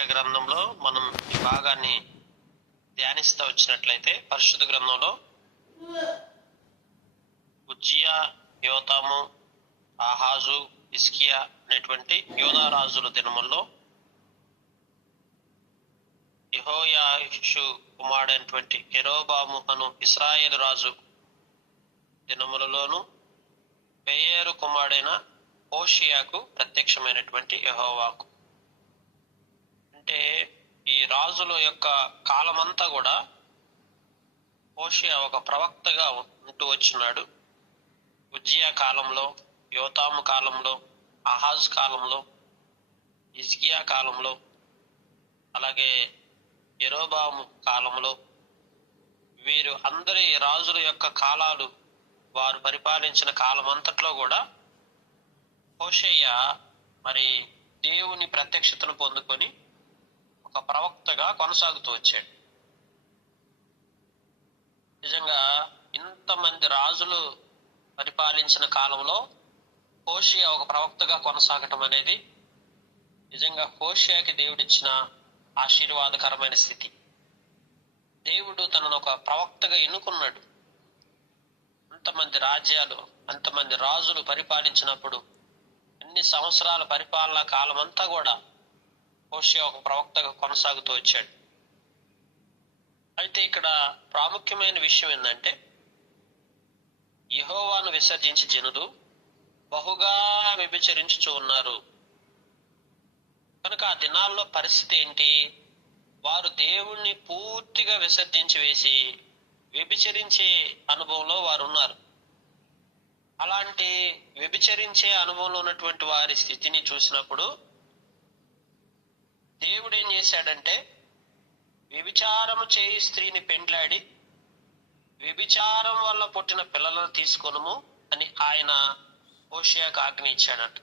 హోషేయ గ్రంథంలో మనం ఈ భాగాన్ని ధ్యానిస్తూ వచ్చినట్లయితే, పరిశుద్ధ గ్రంథంలో ఉజ్జియా, యోతాము, ఆహాజు, హిజ్కియా అనేటువంటి యోధా రాజుల దినముల్లో యెహోయాషు కుమారుడైనటువంటి యెరోబాము అను ఇశ్రాయేలు రాజు దినములలోను బెయేరు కుమారుడైన హోషేయకు ప్రత్యక్షమైనటువంటి యెహోవాకు, అంటే ఈ రాజుల యొక్క కాలమంతా కూడా హోషేయ ఒక ప్రవక్తగా ఉంటూ వచ్చినాడు. ఉజ్జియా కాలంలో, యోతాము కాలంలో, ఆహాజు కాలంలో, హిజ్కియా కాలంలో, అలాగే యెరోబాము కాలంలో, వీరు అందరి రాజుల యొక్క కాలాలు, వారు పరిపాలించిన కాలమంతట్లో కూడా హోషేయ మరి దేవుని ప్రత్యక్షతను పొందుకొని ఒక ప్రవక్తగా కొనసాగుతూ వచ్చాడు. నిజంగా ఇంతమంది రాజులు పరిపాలించిన కాలంలో హోషేయ ఒక ప్రవక్తగా కొనసాగటం అనేది నిజంగా హోషేయకి దేవుడిచ్చిన ఆశీర్వాదకరమైన స్థితి. దేవుడు తనను ఒక ప్రవక్తగా ఎన్నుకున్నాడు. అంతమంది రాజ్యాలు, అంతమంది రాజులు పరిపాలించినప్పుడు అన్ని సంవత్సరాల పరిపాలనా కాలం అంతా కూడా హోషేయ ఒక ప్రవక్తగా కొనసాగుతూ వచ్చాడు. అయితే ఇక్కడ ప్రాముఖ్యమైన విషయం ఏంటంటే, యెహోవాను విసర్జించి జనులు బహుగా వ్యభిచరించుచూ ఉన్నారు. కనుక ఆ దినాల్లో పరిస్థితి ఏంటి? వారు దేవుణ్ణి పూర్తిగా విసర్జించి వేసి వ్యభిచరించే అనుభవంలో వారు ఉన్నారు. అలాంటి వ్యభిచరించే అనుభవంలో ఉన్నటువంటి వారి స్థితిని చూసినప్పుడు దేవుడు ఏం చేశాడంటే, వ్యభిచారము చేయి స్త్రీని పెండ్లాడి వ్యభిచారం వల్ల పుట్టిన పిల్లలను తీసుకొనుము అని ఆయన హోషేయకు ఆజ్ఞ ఇచ్చాడట.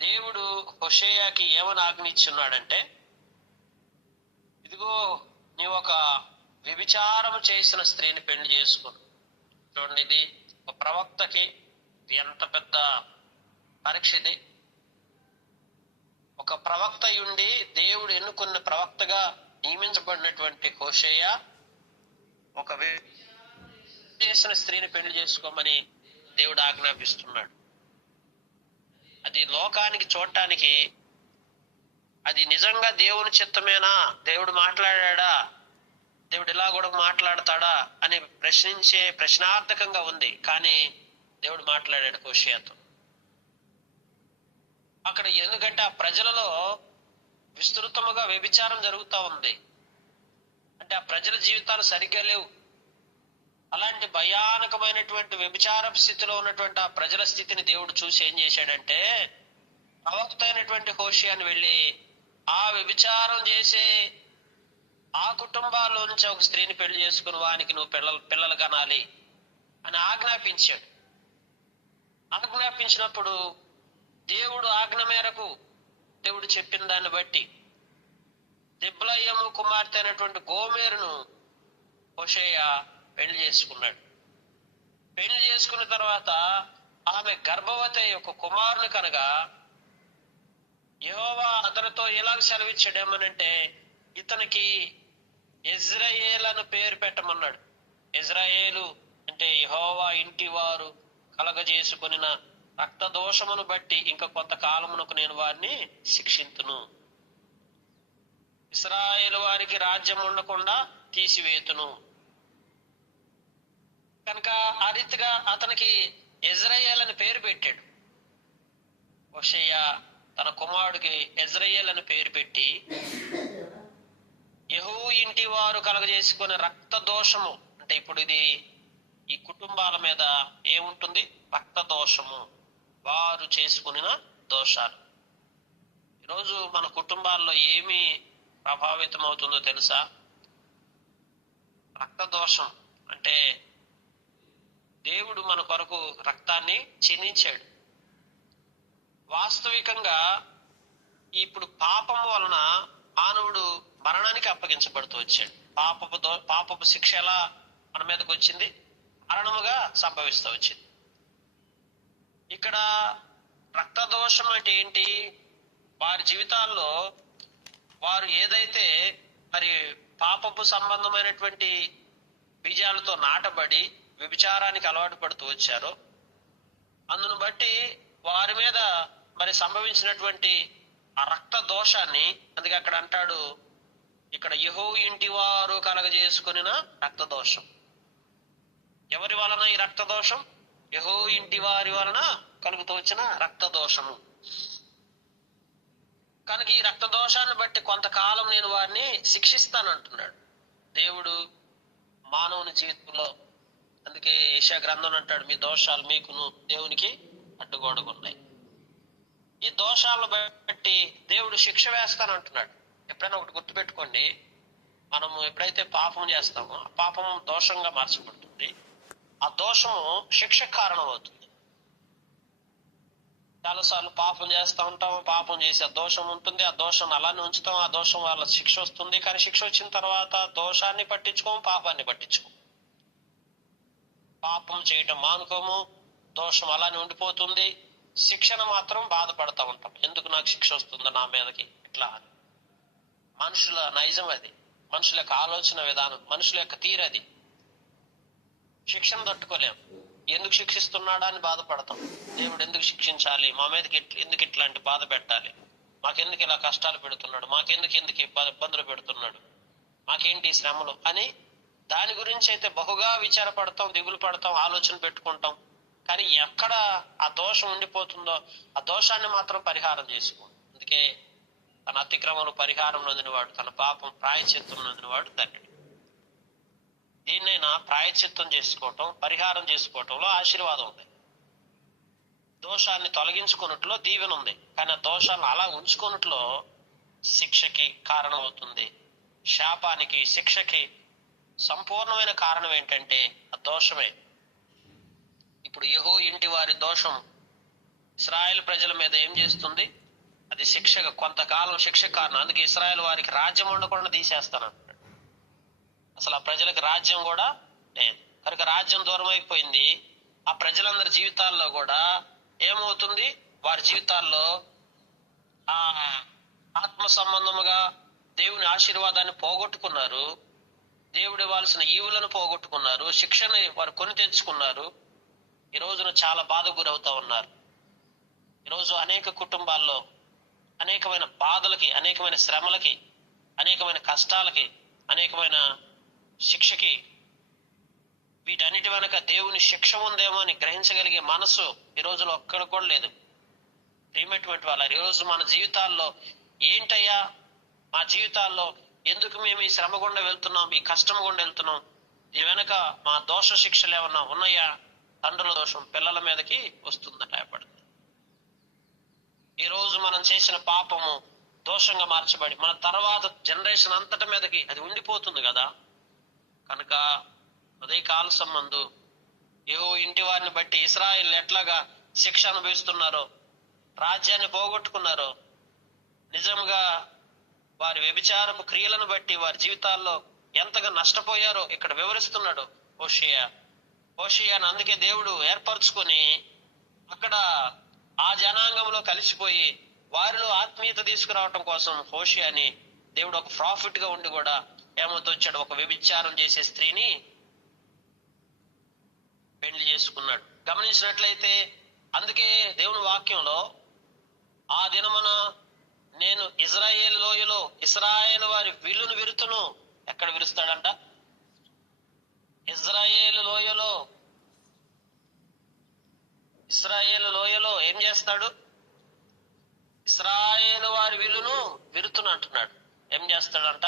దేవుడు హోషేయకి ఏమని ఆజ్ఞ ఇచ్చున్నాడంటే, ఇదిగో నీవు ఒక వ్యభిచారం చేసిన స్త్రీని పెళ్లి చేసుకోను. చూడండి, ఇది ఒక ప్రవక్తకి ఎంత పెద్ద పరీక్ష ఇది. ఒక ప్రవక్త ఉండి దేవుడు ఎన్నుకున్న ప్రవక్తగా నియమించబడినటువంటి హోషేయ ఒక చేసిన స్త్రీని పెళ్లి చేసుకోమని దేవుడు ఆజ్ఞాపిస్తున్నాడు. అది లోకానికి చూడటానికి అది నిజంగా దేవుని చిత్తమేనా, దేవుడు మాట్లాడా, దేవుడు ఇలా కూడా మాట్లాడతాడా అని ప్రశ్నార్థకంగా ఉంది. కానీ దేవుడు మాట్లాడాడు హోషేయతో. అక్కడ ఎందుకంటే ఆ ప్రజలలో విస్తృతముగా వ్యభిచారం జరుగుతూ ఉంది. అంటే ఆ ప్రజల జీవితాలు సరిగ్గా లేవు. అలాంటి భయానకమైనటువంటి వ్యభిచార స్థితిలో ఉన్నటువంటి ఆ ప్రజల స్థితిని దేవుడు చూసి ఏం చేశాడంటే, ప్రవక్త అయినటువంటి హోషేయను వెళ్ళి ఆ వ్యభిచారం చేసే ఆ కుటుంబాల్లో నుంచి ఒక స్త్రీని పెళ్లి చేసుకుని వానికి నువ్వు పిల్లలు కనాలి అని ఆజ్ఞాపించాడు. ఆజ్ఞాపించినప్పుడు దేవుడు ఆజ్ఞ మేరకు, దేవుడు చెప్పిన దాన్ని బట్టి దిబ్లయము కుమార్తె అయినటువంటి గోమెరును హోషేయ పెళ్లి చేసుకున్నాడు. పెళ్లి చేసుకున్న తర్వాత ఆమె గర్భవతి ఒక కుమారుని కనగా యెహోవా అతనితో ఎలాగ సెలవిచ్చాడేమనంటే, ఇతనికి ఇజ్రాయేల్ అని పేరు పెట్టమన్నాడు. ఇజ్రాయేలు అంటే యెహోవా ఇంటి వారు కలగజేసుకొనిన రక్త దోషమును బట్టి ఇంకా కొంతకాలమునకు నేను వారిని శిక్షింతును, ఇశ్రాయేలు వారికి రాజ్యం ఉండకుండా తీసివేతును. కనుక ఆ రీతిగా అతనికి ఇజ్రాయేల్ అని పేరు పెట్టాడు. హోషేయ తన కుమారుడికి ఇజ్రాయేల్ అని పేరు పెట్టి, యెహూ ఇంటి వారు కలగజేసుకునే రక్త దోషము అంటే ఇప్పుడు ఇది ఈ కుటుంబాల మీద ఏముంటుంది? రక్త దోషము, వారు చేసుకున్న దోషాలు. ఈరోజు మన కుటుంబాల్లో ఏమి ప్రభావితం అవుతుందో తెలుసా? రక్త దోషం. అంటే దేవుడు మన కొరకు రక్తాన్ని చిందించాడు. వాస్తవికంగా ఇప్పుడు పాపం వలన మానవుడు మరణానికి అప్పగించబడుతూ వచ్చాడు. పాపపు శిక్ష ఎలా మన మీదకి వచ్చింది? మరణముగా సంభవిస్తూ వచ్చింది. ఇక్కడ రక్త దోషం అంటే ఏంటి? వారి జీవితాల్లో వారు ఏదైతే మరి పాపపు సంబంధమైనటువంటి బీజాలతో నాటబడి వ్యభిచారానికి అలవాటు పడుతూ వచ్చారో, అందును బట్టి వారి మీద మరి సంభవించినటువంటి ఆ రక్త దోషాన్ని, అందుకే అక్కడ అంటాడు, ఇక్కడ యెహోవా ఇంటి వారు కలగజేసుకొనిన రక్త దోషం. ఎవరి వలన ఈ రక్త దోషం? యెహోవా ఇంటి వారి వలన కలుగుతూ వచ్చిన రక్త దోషము. కనుక ఈ రక్త దోషాన్ని బట్టి కొంతకాలం నేను వారిని శిక్షిస్తానంటున్నాడు దేవుడు మానవుని జీవితంలో. అందుకే యెషయా గ్రంథం అంటాడు, మీ దోషాలు మీకును దేవునికి అడ్డుగోడగున్నాయి. ఈ దోషాలను బట్టి దేవుడు శిక్ష వేస్తానంటున్నాడు. ఎప్పుడైనా ఒకటి గుర్తుపెట్టుకోండి, మనము ఎప్పుడైతే పాపం చేస్తామో ఆ పాపం దోషంగా మార్చబడుతుంది. ఆ దోషము శిక్షకు కారణం అవుతుంది. చాలాసార్లు పాపం చేస్తూ ఉంటాం, పాపం చేసే దోషం ఉంటుంది, ఆ దోషం అలానే ఉంచుతాం, ఆ దోషం వల్ల శిక్ష వస్తుంది. కానీ శిక్ష వచ్చిన తర్వాత దోషాన్ని పట్టించుకోము, పాపాన్ని పట్టించుకోము. పాపం చేయటం మానుకోము, దోషం అలానే ఉండిపోతుంది. శిక్షణ మాత్రం బాధపడతా ఉంటాం, ఎందుకు నాకు శిక్ష వస్తుందో నా మీదకి ఇట్లా అని. మనుషుల నైజం అది, మనుషుల యొక్క ఆలోచన విధానం, మనుషుల యొక్క తీరది. శిక్షను తట్టుకోలేం, ఎందుకు శిక్షిస్తున్నాడా అని బాధపడతాం. దేవుడు ఎందుకు శిక్షించాలి, మా మీదకి ఎందుకు ఇట్లాంటి బాధ పెట్టాలి, మాకెందుకు ఇలా కష్టాలు పెడుతున్నాడు, మాకెందుకు ఇబ్బందులు పెడుతున్నాడు, మాకేంటి శ్రమలు అని దాని గురించి అయితే బహుగా విచారపడతాం, దిగులు పడతాం, ఆలోచన పెట్టుకుంటాం. కానీ ఎక్కడ ఆ దోషం ఉండిపోతుందో ఆ దోషాన్ని మాత్రం పరిహారం చేసుకో. అందుకే తన అతిక్రమను పరిహారం నొందినవాడు, తన పాపం ప్రాయశ్చిత్తం నొందినవాడు ధన్యుడు. దీన్నైనా ప్రాయశ్చిత్తం చేసుకోవటం, పరిహారం చేసుకోవటంలో ఆశీర్వాదం ఉంది. దోషాన్ని తొలగించుకున్నట్లో దీవెన ఉంది. కానీ ఆ దోషాలను అలా ఉంచుకున్నట్లో శిక్షకి కారణం అవుతుంది. శాపానికి, శిక్షకి సంపూర్ణమైన కారణం ఏంటంటే ఆ దోషమే. ఇప్పుడు యెహోవా ఇంటి వారి దోషం ఇశ్రాయేలు ప్రజల మీద ఏం చేస్తుంది? అది శిక్షగా, కొంతకాలం శిక్ష కారణం. అందుకే ఇశ్రాయేలు వారికి రాజ్యం ఉండకుండా తీసేస్తానంటాడు. అసలు ఆ ప్రజలకు రాజ్యం కూడా లేదు. కనుక రాజ్యం దూరం అయిపోయింది. ఆ ప్రజలందరి జీవితాల్లో కూడా ఏమవుతుంది? వారి జీవితాల్లో ఆ ఆత్మ సంబంధముగా దేవుని ఆశీర్వాదాన్ని పోగొట్టుకున్నారు, దేవుడు ఇవ్వాల్సిన ఈవులను పోగొట్టుకున్నారు, శిక్షని వారు కొని తెచ్చుకున్నారు. ఈ రోజున చాలా బాధకు గురవుతా ఉన్నారు. ఈరోజు అనేక కుటుంబాల్లో అనేకమైన బాధలకి, అనేకమైన శ్రమలకి, అనేకమైన కష్టాలకి, అనేకమైన శిక్షకి, వీటన్నిటి వెనక దేవుని శిక్ష ఉందేమో అని గ్రహించగలిగే మనసు ఈ రోజులో ఒక్కడ కూడా లేదు. ప్రియమైనటువంటి వాళ్ళ, ఈరోజు మన జీవితాల్లో ఏంటయ్యా, మా జీవితాల్లో ఎందుకు మేము ఈ శ్రమ గుండా వెళ్తున్నాం, ఈ కష్టం గుండా వెళ్తున్నాం, ఈ వెనక మా దోష శిక్షలు ఏమన్నా ఉన్నాయా? తండ్రుల దోషం పిల్లల మీదకి వస్తుందట ఏపడుతుంది. ఈ రోజు మనం చేసిన పాపము దోషంగా మార్చబడి మన తర్వాత జనరేషన్ అంతటి మీదకి అది ఉండిపోతుంది కదా. కనుక ఉదయకాల సంబంధు యెహోవా ఇంటి వారిని బట్టి ఇశ్రాయేలు ఎట్లాగా శిక్ష అనుభవిస్తున్నారో, రాజ్యాన్ని పోగొట్టుకున్నారో, నిజంగా వారి వ్యభిచారపు క్రియలను బట్టి వారి జీవితాల్లో ఎంతగా నష్టపోయారో ఇక్కడ వివరిస్తున్నాడు హోషేయను. అందుకే దేవుడు ఏర్పరచుకొని అక్కడ ఆ జనాంగంలో కలిసిపోయి వారిలో ఆత్మీయత తీసుకురావటం కోసం హోషేయని దేవుడు ఒక ప్రాఫిట్ గా ఉండి కూడా ఏమవుతూ వచ్చాడు, ఒక వ్యభిచారం చేసే స్త్రీని పెళ్లి చేసుకున్నాడు. గమనించినట్లయితే అందుకే దేవుని వాక్యంలో ఆ దినమున నేను ఇజ్రాయేలు లోయలో ఇశ్రాయేలు వారి విల్లును విరుతును. ఎక్కడ విరుస్తాడంట? ఇజ్రాయేలు లోయలో ఏం చేస్తాడు? ఇశ్రాయేలు వారి విల్లును విరుతును అంటున్నాడు. ఏం చేస్తాడంట?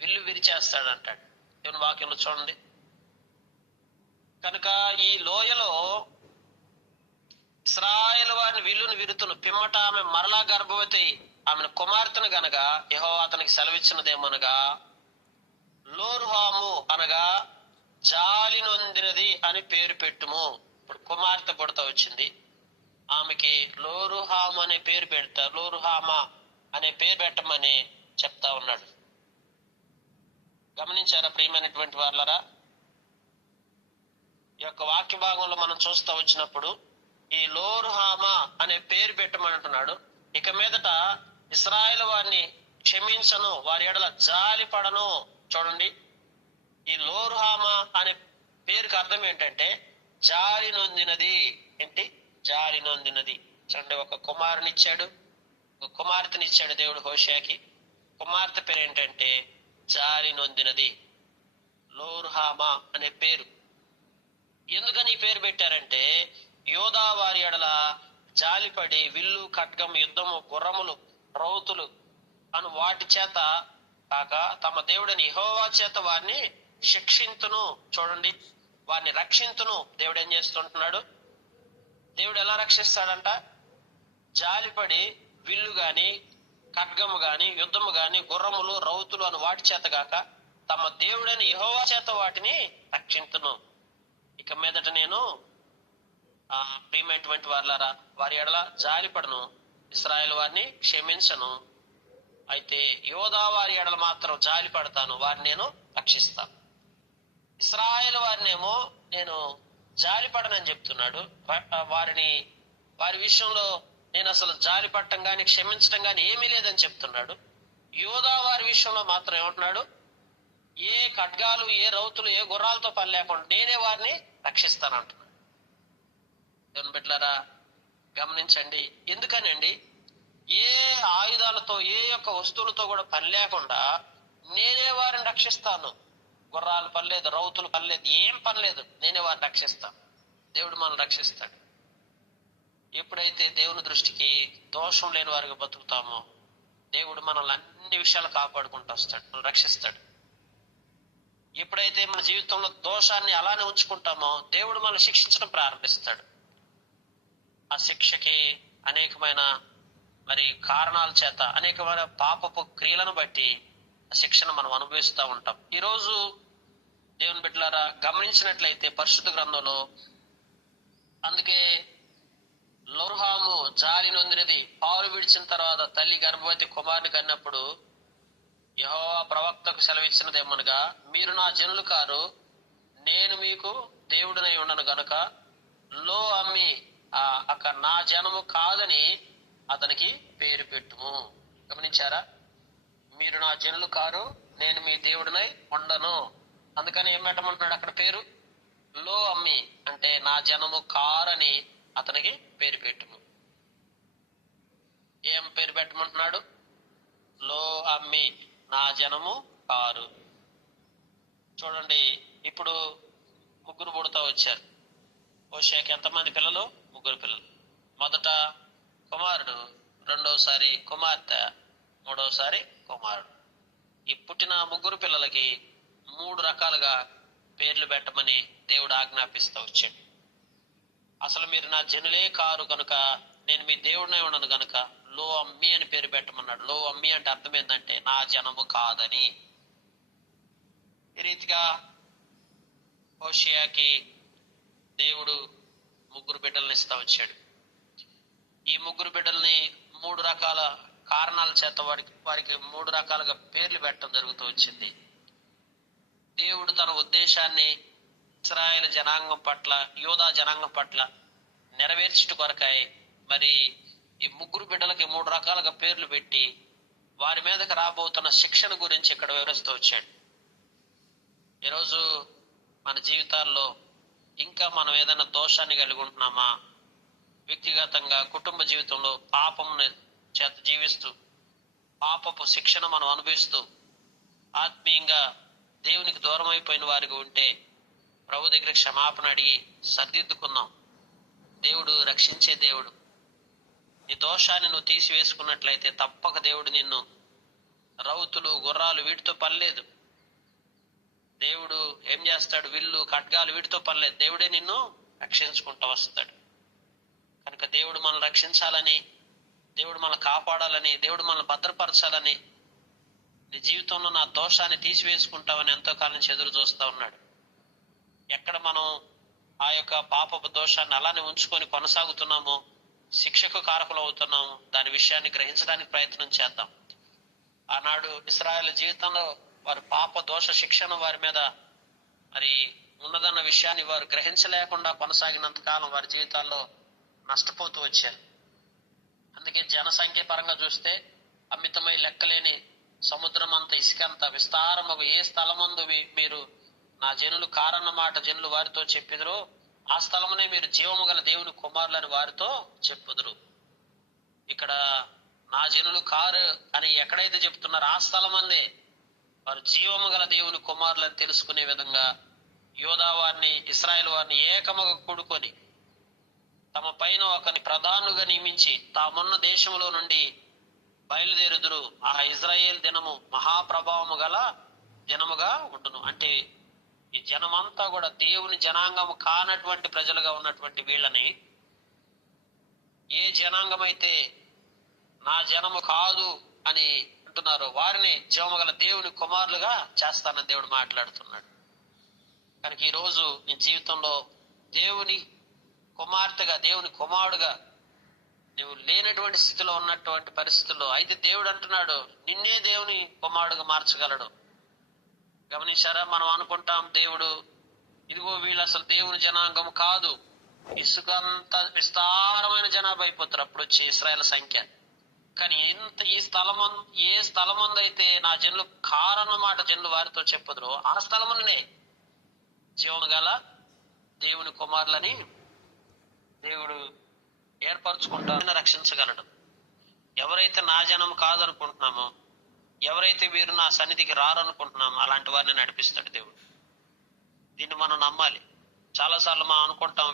విల్లు విరిచేస్తాడంటాడు దేవుని వాక్యంలో చూడండి. కనుక ఈ లోయలో ఇశ్రాయేలు వారిని విల్లును విరుతును. పిమ్మట ఆమె మరలా గర్భవతి, ఆమెను కుమార్తెను గనక యెహోవా అతనికి సెలవిచ్చినదేమనగా లోరుహాము అనగా జాలి నొందినది అని పేరు పెట్టుము. ఇప్పుడు కుమార్తె పుడత వచ్చింది, ఆమెకి లోరుహాము అనే పేరు పెడతా, లోరుహామా అనే పేరు పెట్టమని చెప్తా ఉన్నాడు. గమనించారా ప్రియమైనటువంటి వాళ్ళరా? ఈ యొక్క వాక్య భాగంలో మనం చూస్తూ వచ్చినప్పుడు ఈ లోరుహామా అనే పేరు పెట్టమని అంటున్నాడు. ఇక మీదట ఇశ్రాయేలు వారిని క్షమించను, వారి ఎడల జాలి పడను. చూడండి, ఈ లోరుహామా అనే పేరుకి అర్థం ఏంటంటే జాలి నొందినది. ఏంటి? జాలి నొందినది. చూడండి, ఒక కుమారునిచ్చాడు, ఒక కుమార్తెనిచ్చాడు దేవుడు హోషేకి. కుమార్తె పేరు ఏంటంటే జాలి నొందినది, లోరుహామా అనే పేరు. ఎందుకని ఈ పేరు పెట్టారంటే యోధా వారి ఎడల జాలిపడి విల్లు, ఖడ్గం, యుద్ధము, గుర్రములు, రౌతులు అను వాటి చేత కాక తమ దేవుడని యెహోవా చేత వారిని శిక్షింతును. చూడండి, వారిని రక్షింతును. దేవుడు ఏం చేస్తుంటున్నాడు? దేవుడు ఎలా రక్షిస్తాడంట? జాలిపడి విల్లు గాని, ఖడ్గము గాని, యుద్ధము గాని, గుర్రములు, రౌతులు అని వాటి చేత కాక తమ దేవుడని యెహోవా చేత వాటిని రక్షింతును. ఇక మీదట నేను ప్రియమైనటువంటి వారులారా, వారి ఎడల జాలిపడను, ఇశ్రాయేలు వారిని క్షమించను. అయితే యోధా వారి ఎడల మాత్రం జాలి పడతాను, వారిని నేను రక్షిస్తాను. ఇశ్రాయేలు వారినేమో నేను జాలి పడనని చెప్తున్నాడు. వారి విషయంలో నేను అసలు జాలి పడటం గాని క్షమించడం గాని ఏమీ లేదని చెప్తున్నాడు. యోధా వారి విషయంలో మాత్రం ఏమంటున్నాడు? ఏ ఖడ్గాలు, ఏ రౌతులు, ఏ గుర్రాలతో పని లేకుండా నేనే వారిని రక్షిస్తానంటున్నాడు. దేవుని బిడ్డలారా గమనించండి. ఎందుకనండి? ఏ ఆయుధాలతో, ఏ యొక్క వస్తువులతో కూడా పని లేకుండా నేనే వారిని రక్షిస్తాను. గుర్రాలు పనిలేదు, రౌతులు పనిలేదు, ఏం పనిలేదు, నేనే వారిని రక్షిస్తాను. దేవుడు మనల్ని రక్షిస్తాడు. ఎప్పుడైతే దేవుని దృష్టికి దోషం లేని వారికి బతుకుతామో దేవుడు మనల్ని అన్ని విషయాలు కాపాడుకుంటూ వస్తాడు, మనల్ని రక్షిస్తాడు. ఎప్పుడైతే మన జీవితంలో దోషాన్ని అలానే ఉంచుకుంటామో దేవుడు మనల్ని శిక్షించడం ప్రారంభిస్తాడు. ఆ శిక్షకి అనేకమైన కారణాల చేత, అనేకమైన పాపపు క్రియలను బట్టి ఆ శిక్షను మనం అనుభవిస్తూ ఉంటాం. ఈరోజు దేవుని బిడ్డలారా గమనించినట్లయితే పరిశుద్ధ గ్రంథంలో అందుకే లోరుహాము జాలి నొందినది. పాలు విడిచిన తర్వాత తల్లి గర్భవతి కుమారుని కన్నప్పుడు యెహోవా ప్రవక్తకు సెలవిచ్చినదేమనగా, మీరు నా జనులు కారు, నేను మీకు దేవుడినై ఉండను గనుక లో అమ్మి అక్కడ నా జనము కాదని అతనికి పేరు పెట్టుము. గమనించారా? మీరు నా జనులు కారు, నేను మీ దేవుడినై ఉండను. అందుకని ఏం పెట్టమంటున్నాడు అక్కడ పేరు? లో అమ్మి, అంటే నా జనము కారని అతనికి పేరు పెట్టుము. ఏం పేరు పెట్టమంటున్నాడు? లో అమ్మి, నా జనము కారు. చూడండి, ఇప్పుడు ముగ్గురు పుడతా వచ్చారు. హోషేకి ఎంతమంది పిల్లలు? ముగ్గురు పిల్లలు. మొదట కుమారుడు, రెండోసారి కుమార్తె, మూడోసారి కుమారుడు. ఈ పుట్టిన ముగ్గురు పిల్లలకి 3 రకాలుగా పేర్లు పెట్టమని దేవుడు ఆజ్ఞాపిస్తూ వచ్చాడు. అసలు మీరు నా జనులే కారు కనుక నేను మీ దేవుడినే ఉండను గనుక లో అమ్మి అని పేరు పెట్టమన్నాడు. లో అమ్మి అంటే అర్థం ఏంటంటే నా జనము కాదని. ఈ రీతిగా హోషేయకి దేవుడు ముగ్గురు బిడ్డల్ని ఇస్తా వచ్చాడు. ఈ ముగ్గురు బిడ్డల్ని 3 రకాల కారణాల చేత వారికి 3 రకాలుగా పేర్లు పెట్టడం జరుగుతూ వచ్చింది. దేవుడు తన ఉద్దేశాన్ని ఇశ్రాయేలు జనాంగం పట్ల, యోధా జనాంగం పట్ల నెరవేర్చుట కొరకాయి ఈ ముగ్గురు బిడ్డలకి 3 రకాలుగా పేర్లు పెట్టి వారి మీదకి రాబోతున్న శిక్షణ గురించి ఇక్కడ వివరిస్తూ వచ్చాడు. ఈరోజు మన జీవితాల్లో ఇంకా మనం ఏదైనా దోషాన్ని కలిగి ఉంటున్నామా? వ్యక్తిగతంగా, కుటుంబ జీవితంలో పాపం చేత జీవిస్తూ పాపపు శిక్షణ మనం అనుభవిస్తూ ఆత్మీయంగా దేవునికి దూరం అయిపోయిన వారికి ఉంటే ప్రభు దగ్గర క్షమాపణ అడిగి సరిదిద్దుకుందాం. దేవుడు రక్షించే దేవుడు. నీ దోషాన్ని నువ్వు తీసివేసుకున్నట్లయితే తప్పక దేవుడు నిన్ను, రౌతులు, గుర్రాలు వీటితో పనిలేదు. దేవుడు ఏం చేస్తాడు? విల్లు, ఖడ్గాలు వీటితో పనిలేదు. దేవుడే నిన్ను రక్షించుకుంటూ వస్తాడు. కనుక దేవుడు మనల్ని రక్షించాలని, దేవుడు మనల్ని కాపాడాలని, దేవుడు మనల్ని భద్రపరచాలని, నీ జీవితంలో నా దోషాన్ని తీసివేసుకుంటామని ఎంతో కాలం నుంచి ఎదురు చూస్తా ఉన్నాడు. ఎక్కడ మనం ఆ యొక్క పాపపు దోషాన్ని అలానే ఉంచుకొని కొనసాగుతున్నామో శిక్షకు కారకులు అవుతున్నాము. దాని విషయాన్ని గ్రహించడానికి ప్రయత్నం చేద్దాం. ఆనాడు ఇశ్రాయేలు జీవితంలో వారి పాప దోష శిక్షణ వారి మీద ఉన్నదన్న విషయాన్ని వారు గ్రహించలేకుండా కొనసాగినంత కాలం వారి జీవితాల్లో నష్టపోతూ వచ్చారు. అందుకే జనసంఖ్య పరంగా చూస్తే అమితమై లెక్కలేని సముద్రం అంత ఇసుకంత విస్తారమగు ఏ స్థలమందు మీరు నా జనులు కారన్న మాట జనులు వారితో చెప్పిదరో ఆ స్థలమునే మీరు జీవము గల దేవుని కుమారులని వారితో చెప్పుదురు. ఇక్కడ నా జనులు కారు అని ఎక్కడైతే చెప్తున్నారో ఆ స్థలం అందే వారు జీవము గల దేవుని కుమారులని తెలుసుకునే విధంగా యోధా వారిని ఇశ్రాయేలు వారిని ఏకముగా కూడుకొని తమ పైన ఒకని ప్రధానుగా నియమించి తామున్న దేశంలో నుండి బయలుదేరుదురు. ఆ ఇజ్రాయేల్ దినము మహాప్రభావము గల జనముగా ఉండును. అంటే ఈ జనమంతా కూడా దేవుని జనాంగము కానటువంటి ప్రజలుగా ఉన్నటువంటి వీళ్ళని ఏ జనాంగం అయితే నా జనము కాదు అని అంటున్నారో వారిని జీవము గల దేవుని కుమారులుగా చేస్తానని దేవుడు మాట్లాడుతున్నాడు. కనుక ఈ రోజు నీ జీవితంలో దేవుని కుమార్తెగా దేవుని కుమారుడుగా నువ్వు లేనటువంటి స్థితిలో ఉన్నటువంటి పరిస్థితుల్లో అయితే దేవుడు అంటున్నాడు నిన్నే దేవుని కుమారుడుగా మార్చగలడు. గమనించారా? మనం అనుకుంటాం దేవుడు ఇదిగో వీళ్ళు అసలు దేవుని జనాంగం కాదు, ఇసుకంత విస్తారమైన జనాభా అయిపోతారు అప్పుడు వచ్చి ఇశ్రాయేల్ సంఖ్య. కానీ ఎంత ఏ స్థలమందైతే నా జనులు కారన్నమాట జనులు వారితో చెప్పుదురో ఆ స్థలమునే జీవము గల దేవుని కుమారులని దేవుడు ఏర్పరచుకుంటారని రక్షించగలడు. ఎవరైతే నా జనం కాదనుకుంటున్నామో, ఎవరైతే వీరు నా సన్నిధికి రారనుకుంటున్నామో అలాంటి వారిని నడిపిస్తాడు దేవుడు. దీన్ని మనం నమ్మాలి. చాలాసార్లు మనం అనుకుంటాం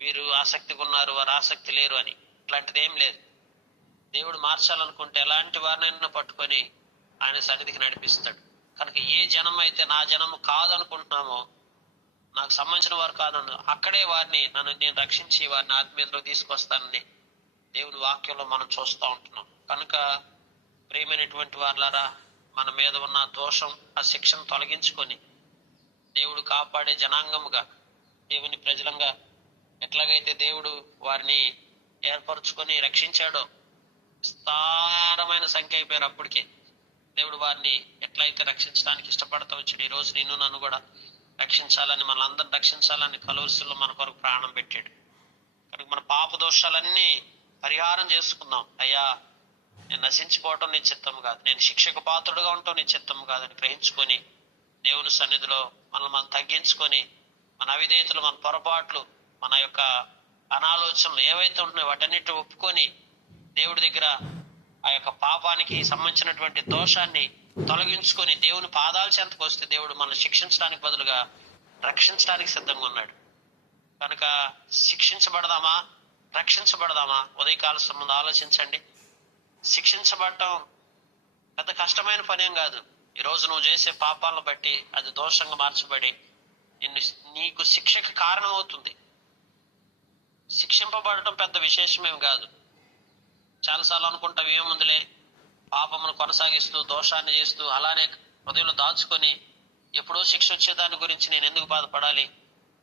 వీరు ఆసక్తిగా ఉన్నారు, వారు ఆసక్తి లేరు అని. ఇట్లాంటిది ఏం లేదు. దేవుడు మార్చాలనుకుంటే ఎలాంటి వారినైనా పట్టుకొని ఆయన సన్నిధికి నడిపిస్తాడు. కనుక ఏ జనం అయితే నా జనము కాదనుకుంటున్నామో, నాకు సంబంధించిన వారు కాదను అక్కడే వారిని నేను రక్షించి వారిని ఆత్మీయతలో తీసుకొస్తానని దేవుని వాక్యంలో మనం చూస్తూ ఉంటున్నాం. కనుక ప్రియమైనటువంటి వారులారా, మన మీద ఉన్న దోషం ఆ శిక్షను తొలగించుకొని దేవుడు కాపాడే జనాంగముగా దేవుని ప్రజలంగా ఎట్లాగైతే దేవుడు వారిని ఏర్పరచుకొని రక్షించాడో విస్తారమైన సంఖ్య అయిపోయారు. అప్పటికే దేవుడు వారిని ఎట్లయితే రక్షించడానికి ఇష్టపడతా వచ్చాడు, ఈ రోజు నిన్ను నన్ను కూడా రక్షించాలని, మనల్ని రక్షించాలని కలువరిలో మన కొరకు ప్రాణం పెట్టాడు. కనుక మన పాప దోషాలన్నీ పరిహారం చేసుకుందాం. అయ్యా, నేను నశించిపోవటం నీ చిత్తం కాదు, నేను శిక్షకు పాత్రుడుగా ఉండటం నీ చిత్తం కాదని గ్రహించుకొని దేవుని సన్నిధిలో మనం తగ్గించుకొని మన అవిధేయతలు, మన పొరపాట్లు, మన యొక్క అనాలోచనలు ఏవైతే ఉంటున్నాయో వాటన్నిటి ఒప్పుకొని దేవుడి దగ్గర ఆ యొక్క పాపానికి సంబంధించినటువంటి దోషాన్ని తొలగించుకొని దేవుని పాదాల చెంతకు వస్తే దేవుడు మనల్ని శిక్షించడానికి బదులుగా రక్షించడానికి సిద్ధంగా ఉన్నాడు. కనుక శిక్షించబడదామా రక్షించబడదామా? ఉదయకాల సంబంధం ఆలోచించండి. శిక్షించబడటం పెద్ద కష్టమైన పనేం కాదు. ఈరోజు నువ్వు చేసే పాపాలను బట్టి అది దోషంగా మార్చబడి నీకు శిక్షకు కారణం అవుతుంది. శిక్షింపబడటం పెద్ద విశేషమేం కాదు. చాలాసార్లు అనుకుంటావు ఏముందిలే, పాపమును కొనసాగిస్తూ దోషాన్ని చేస్తూ అలానే హృదయంలో దాచుకొని ఎప్పుడో శిక్ష వచ్చే దాని గురించి నేను ఎందుకు బాధపడాలి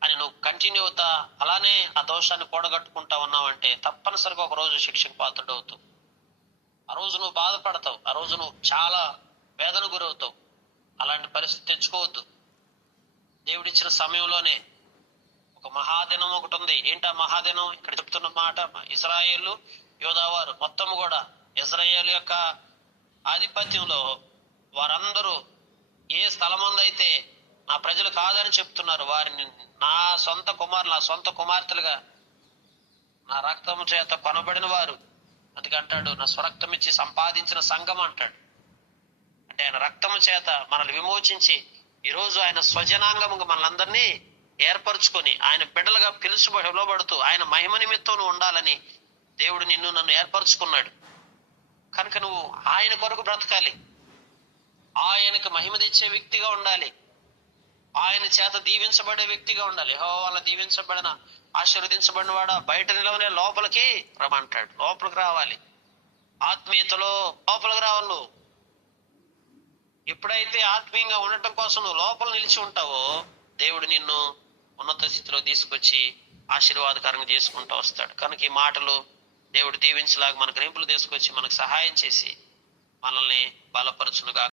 అని నువ్వు కంటిన్యూ అవుతా అలానే ఆ దోషాన్ని కూడగట్టుకుంటా ఉన్నావంటే తప్పనిసరిగా ఒక రోజు శిక్షకు పాత్రుడు అవుతావు. ఆ రోజు నువ్వు బాధపడతావు, ఆ రోజు నువ్వు చాలా వేదన గురవుతావు. అలాంటి పరిస్థితి తెచ్చుకోవద్దు. దేవుడిచ్చిన సమయంలోనే ఒక మహాదినం ఒకటి ఉంది. ఏంటా మహాదినం? ఇక్కడ చెప్తున్న మాట, ఇశ్రాయేలు యోధావారు మొత్తం కూడా ఇశ్రాయేలు యొక్క ఆధిపత్యంలో వారందరూ ఏ స్థలమందైతే నా ప్రజలు కాదని చెప్తున్నారు వారిని నా సొంత కుమార్తెలుగా నా రక్తము చేత కొనబడిన వారు, అందుకంటాడు నా స్వరక్తం ఇచ్చి సంపాదించిన సంఘం అంటాడు. అంటే ఆయన రక్తము చేత మనల్ని విమోచించి ఈరోజు ఆయన స్వజనాంగముగా మనలందరినీ ఏర్పరచుకొని ఆయన బిడ్డలుగా పిలువబడుతూ ఆయన మహిమ నిమిత్తం ఉండాలని దేవుడు నిన్ను నన్ను ఏర్పరచుకున్నాడు. కనుక నువ్వు ఆయన కొరకు బ్రతకాలి, ఆయనకు మహిమ తెచ్చే వ్యక్తిగా ఉండాలి, ఆయన చేత దీవించబడే వ్యక్తిగా ఉండాలి. యెహోవా దీవించబడిన ఆశీర్వదించబడిన వాడా బయట నిలవనే లోపలికి రమ్మంటాడు. లోపలికి రావాలి, ఆత్మీయతలో లోపలికి రావాలి. నువ్వు ఎప్పుడైతే ఆత్మీయంగా ఉండటం కోసం నువ్వు లోపల నిలిచి ఉంటావో దేవుడు నిన్ను ఉన్నత స్థితిలో తీసుకొచ్చి ఆశీర్వాదకరంగా చేసుకుంటూ వస్తాడు. కనుక ఈ మాటలు దేవుడు దీవించలాగా మన గ్రహింపులు తీసుకొచ్చి మనకు సహాయం చేసి మనల్ని బలపరచునుగా.